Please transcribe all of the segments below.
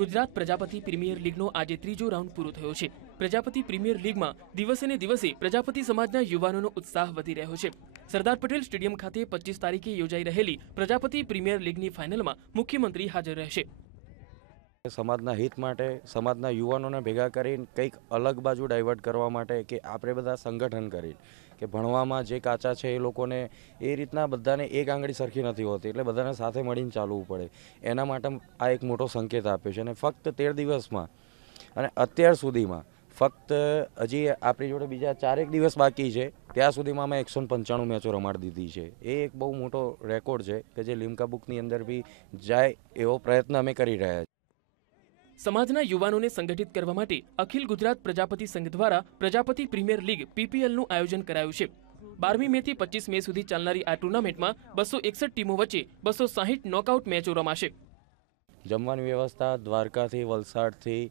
Gujarat Prajapati premier લીગનો આજે ત્રીજો round પૂરો થયો છે. પ્રજાપતિ પ્રીમિયર લીગમાં દિવસે ને દિવસે પ્રજાપતિ સમાજના યુવાનોનો ઉત્સાહ વધી રહ્યો છે. સરદાર પટેલ સ્ટેડિયમ ખાતે પચીસ તારીખે યોજાઈ રહેલી પ્રજાપતિ પ્રીમિયર લીગની ફાઇનલમાં મુખ્યમંત્રી હાજર રહેશે. સમાજના હિત માટે, સમાજના યુવાનોને ભેગા કરીને કંઈક અલગ બાજુ ડાયવર્ટ કરવા માટે કે આપણે બધા સંગઠન કરી કે ભણવામાં જે કાચા છે એ લોકોને એ રીતના બધાને એક આંગળી સરખી નથી હોતી, એટલે બધાને સાથે મળીને ચાલવું પડે. એના માટે આ એક મોટો સંકેત આપ્યો છે. અને ફક્ત તેર દિવસમાં, અને અત્યાર સુધીમાં ફક્ત હજી આપણી જોડે બીજા ચારેક દિવસ બાકી છે, ત્યાં સુધીમાં અમે એકસો પંચાણું મેચો રમાડી દીધી છે. એ એક બહુ મોટો રેકોર્ડ છે કે જે લીમકા બુકની અંદર બી જાય એવો પ્રયત્ન અમે કરી રહ્યા છીએ. સમાજના યુવાનોને સંગઠિત કરવા માટે અખિલ ગુજરાત પ્રજાપતિ સંઘ દ્વારા પ્રજાપતિ પ્રીમિયર લીગ પીપીએલનું આયોજન કરાયું છે. બારમી મે થી પચીસ મે સુધી ચાલનારી આ ટુર્નામેન્ટમાં બસો એકસઠ ટીમો વચ્ચે બસો સાહીઠ નોકઆઉટ મેચો રમાશે. જમવાની વ્યવસ્થા, દ્વારકાથી, વલસાડથી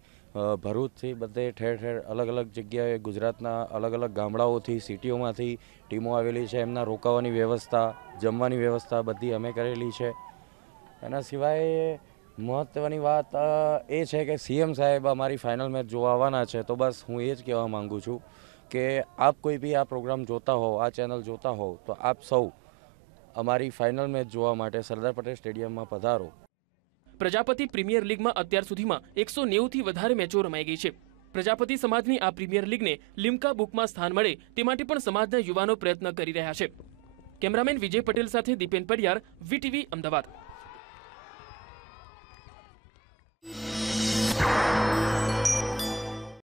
ભરૂચથી બધે ઠેર ઠેર અલગ અલગ જગ્યાએ ગુજરાતના અલગ અલગ ગામડાઓથી, સિટીઓમાંથી ટીમો આવેલી છે. એમના રોકાવાની વ્યવસ્થા, જમવાની વ્યવસ્થા બધી અમે કરેલી છે. એના સિવાય મહત્ત્વની વાત એ છે કે સીએમ સાહેબ અમારી ફાઇનલ મેચ જોવા આવવાના છે, તો બસ હું એ જ કહેવા માગું છું કે આપ કોઈ બી આ પ્રોગ્રામ જોતા હોવ, આ ચેનલ જોતા હોવ, તો આપ સૌ અમારી ફાઇનલ મેચ જોવા માટે સરદાર પટેલ સ્ટેડિયમમાં પધારો. પ્રજાપતિ પ્રીમિયર લીગમાં અત્યાર સુધીમાં એકસો નેવુંથી વધારે મેચો રમાઈ ગઈ છે. પ્રજાપતિ સમાજની આ પ્રીમિયર લીગને લિમ્કા બુકમાં સ્થાન મળે તે માટે પણ સમાજના યુવાનો પ્રયત્ન કરી રહ્યા છે. કેમેરામેન વિજય પટેલ સાથે દીપેન પડિયાર, વીટીવી અમદાવાદ.